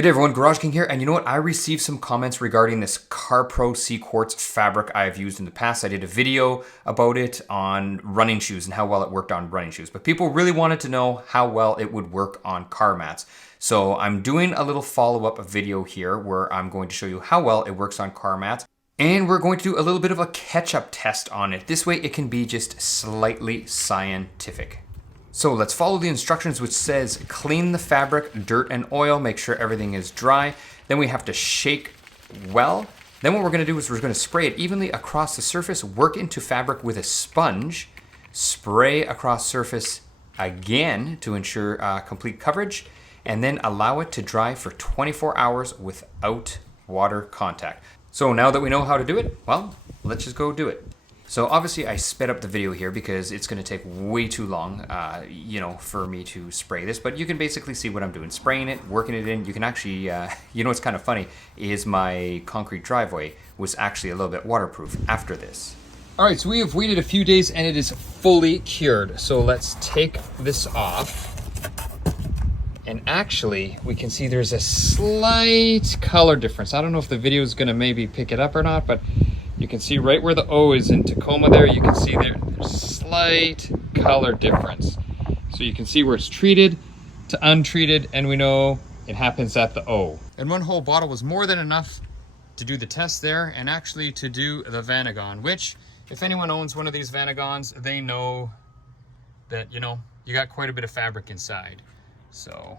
Good day everyone, GarageKing here, and you know what? I received some comments regarding this Carpro Cquartz Fabric I've used in the past. I did a video about it on running shoes and how well it worked on running shoes, but people really wanted to know how well it would work on car mats. So I'm doing a little follow-up video here where I'm going to show you how well it works on car mats. And we're going to do a little bit of a ketchup test on it. This way it can be just slightly scientific. So let's follow the instructions, which says clean the fabric, dirt and oil, make sure everything is dry. Then we have to shake well. Then what we're gonna do is we're gonna spray it evenly across the surface, work into fabric with a sponge, spray across surface again to ensure complete coverage, and then allow it to dry for 24 hours without water contact. So now that we know how to do it, well, let's just go do it. So obviously I sped up the video here because it's gonna take way too long, for me to spray this, but you can basically see what I'm doing. Spraying it, working it in. You can actually, what's kind of funny is my concrete driveway was actually a little bit waterproof after this. All right, so we have waited a few days and it is fully cured. So let's take this off. And actually, we can see there's a slight color difference. I don't know if the video is gonna maybe pick it up or not, but you can see right where the O is in Tacoma there, you can see there's a slight color difference. So you can see where it's treated to untreated, and we know it happens at the O. And one whole bottle was more than enough to do the test there and actually to do the Vanagon, which if anyone owns one of these Vanagons, they know that, you got quite a bit of fabric inside. So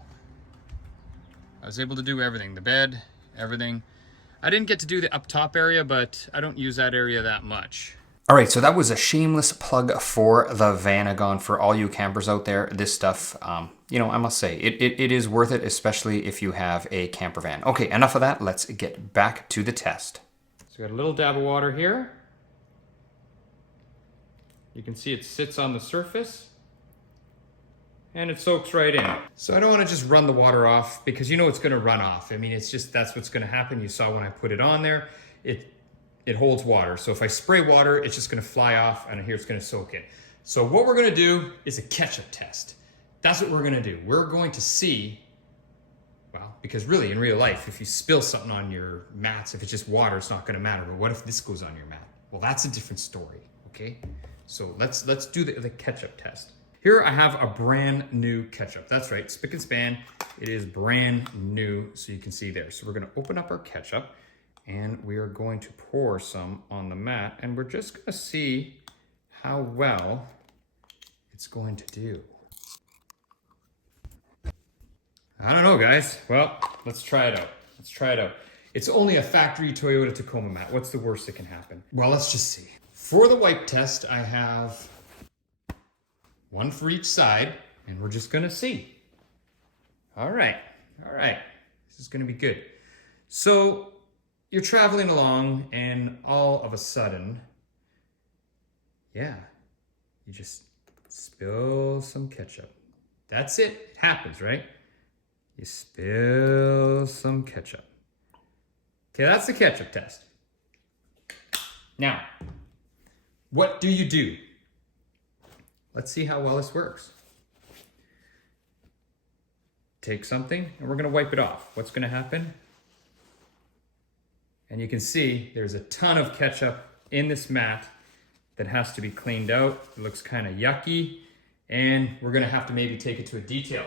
I was able to do everything, the bed, everything. I didn't get to do the up top area, but I don't use that area that much. All right, so that was a shameless plug for the Vanagon for all you campers out there. This stuff, I must say, it is worth it, especially if you have a camper van. Okay, enough of that. Let's get back to the test. So we got a little dab of water here. You can see it sits on the surface and it soaks right in. So I don't want to just run the water off because it's going to run off. I mean, that's what's going to happen. You saw when I put it on there, it holds water. So if I spray water, it's just going to fly off and here it's going to soak it. So what we're going to do is a ketchup test. That's what we're going to do. We're going to see, well, because really in real life, if you spill something on your mats, if it's just water, it's not going to matter. But what if this goes on your mat? Well, that's a different story, okay? So let's do the ketchup test. Here I have a brand new ketchup. That's right, spick and span. It is brand new, so you can see there. So we're gonna open up our ketchup and we are going to pour some on the mat and we're just gonna see how well it's going to do. I don't know, guys. Well, let's try it out. It's only a factory Toyota Tacoma mat. What's the worst that can happen? Well, let's just see. For the wipe test, I have one for each side, and we're just gonna see. All right. This is gonna be good. So you're traveling along and all of a sudden, you just spill some ketchup. That's it, it happens, right? You spill some ketchup. Okay, that's the ketchup test. Now, what do you do? Let's see how well this works. Take something and we're gonna wipe it off. What's gonna happen? And you can see there's a ton of ketchup in this mat that has to be cleaned out. It looks kind of yucky and we're gonna have to maybe take it to a detailer.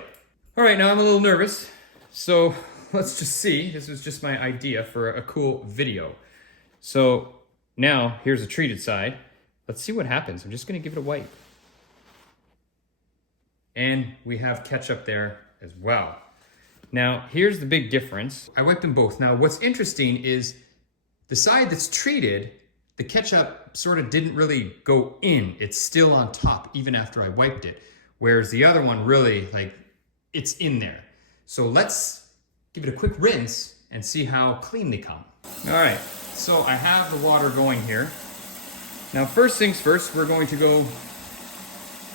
All right, now I'm a little nervous. So let's just see. This was just my idea for a cool video. So now here's a treated side. Let's see what happens. I'm just gonna give it a wipe. And we have ketchup there as well. Now, here's the big difference. I wiped them both. Now, what's interesting is the side that's treated, the ketchup sort of didn't really go in. It's still on top, even after I wiped it. Whereas the other one really, it's in there. So let's give it a quick rinse and see how clean they come. All right, so I have the water going here. Now, first things first, we're going to go.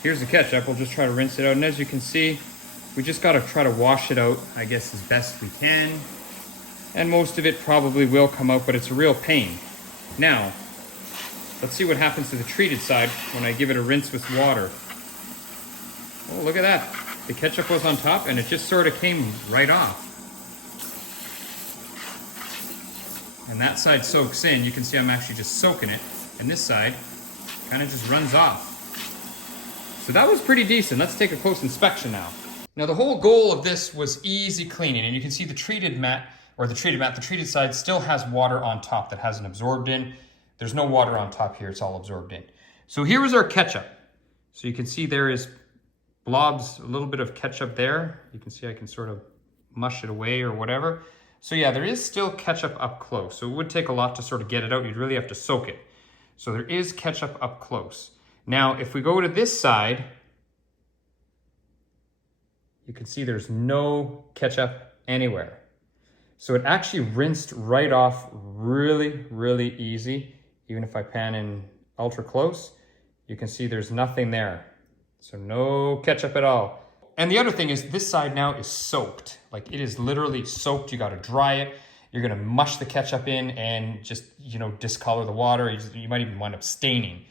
Here's the ketchup, we'll just try to rinse it out. And as you can see, we just gotta try to wash it out, I guess, as best we can. And most of it probably will come out, but it's a real pain. Now, let's see what happens to the treated side when I give it a rinse with water. Oh, look at that. The ketchup was on top and it just sort of came right off. and that side soaks in. You can see I'm actually just soaking it, and this side kind of just runs off. So that was pretty decent. Let's take a close inspection now. Now the whole goal of this was easy cleaning, and you can see the treated side still has water on top that hasn't absorbed in. There's no water on top here, it's all absorbed in. So here is our ketchup. So you can see there is blobs, a little bit of ketchup there. You can see I can sort of mush it away or whatever. So yeah, there is still ketchup up close. So it would take a lot to sort of get it out. You'd really have to soak it. So there is ketchup up close. Now, if we go to this side, you can see there's no ketchup anywhere. So it actually rinsed right off really, really easy. Even if I pan in ultra close, you can see there's nothing there. So no ketchup at all. And the other thing is this side now is soaked. Like it is literally soaked. You got to dry it. You're going to mush the ketchup in and just, you know, discolor the water. You might even wind up staining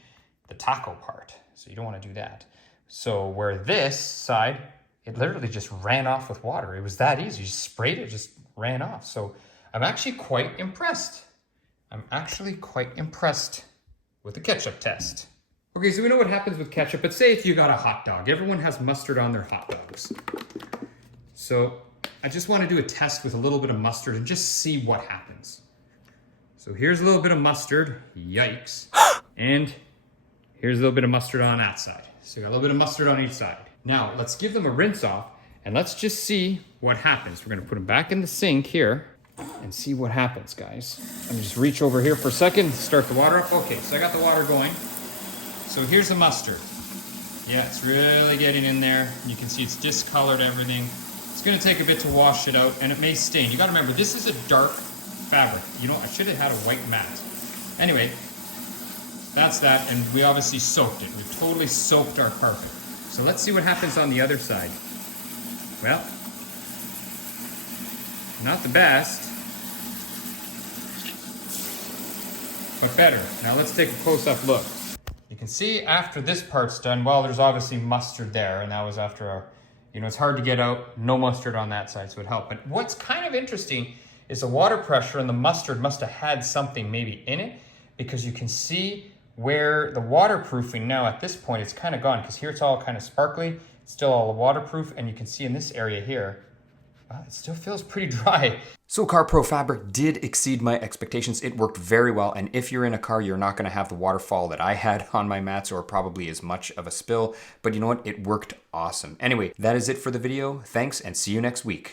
the taco part. So you don't want to do that. So where this side, it literally just ran off with water. It was that easy. You just sprayed it, just ran off. So I'm actually quite impressed. I'm actually quite impressed with the ketchup test. Okay, so we know what happens with ketchup, but say if you got a hot dog. Everyone has mustard on their hot dogs. So I just want to do a test with a little bit of mustard and just see what happens. So here's a little bit of mustard. Yikes. And here's a little bit of mustard on that side. So we got a little bit of mustard on each side. Now let's give them a rinse off and let's just see what happens. We're gonna put them back in the sink here and see what happens, guys. Let me just reach over here for a second, start the water up. Okay, so I got the water going. So here's the mustard. Yeah, it's really getting in there. You can see it's discolored everything. It's gonna take a bit to wash it out and it may stain. You gotta remember, this is a dark fabric. You know, I should have had a white mat. Anyway, that's that, and we obviously soaked it. We've totally soaked our carpet. So let's see what happens on the other side. Well, not the best, but better. Now let's take a close-up look. You can see after this part's done, well, there's obviously mustard there, and that was after our, you know, it's hard to get out, no mustard on that side, so it helped. But what's kind of interesting is the water pressure and the mustard must have had something maybe in it, because you can see where the waterproofing now at this point, it's kind of gone, because here it's all kind of sparkly, it's still all waterproof, and you can see in this area here, well, it still feels pretty dry. So Carpro Fabric did exceed my expectations. It worked very well, and if you're in a car, you're not gonna have the waterfall that I had on my mats, or probably as much of a spill, but you know what, it worked awesome. Anyway, that is it for the video. Thanks, and see you next week.